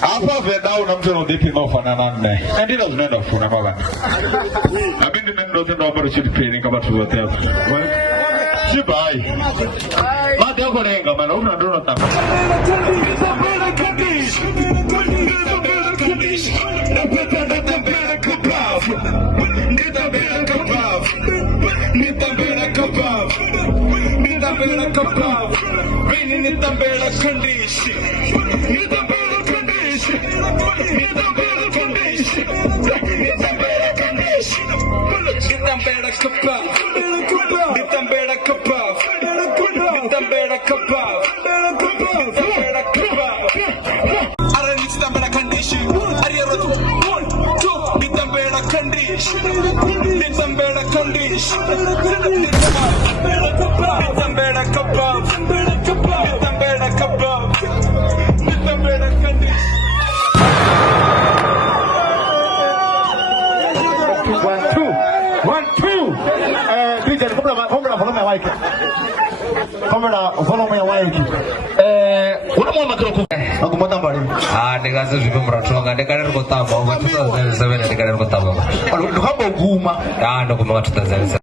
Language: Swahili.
Hapa vya na mtu ndipi mafanana naye. Ndio tunaenda kufuna baba. Abindi ndio ndio bado chini training kama tuzotea. Sibai. Mate yako lenga maana una ndio unataka. Follow me away. What am I going to Nega zipi mratunga ndekana kutamba wa 2007 ndekana kutamba. Ndukabo guma. Ndo kuma 2007.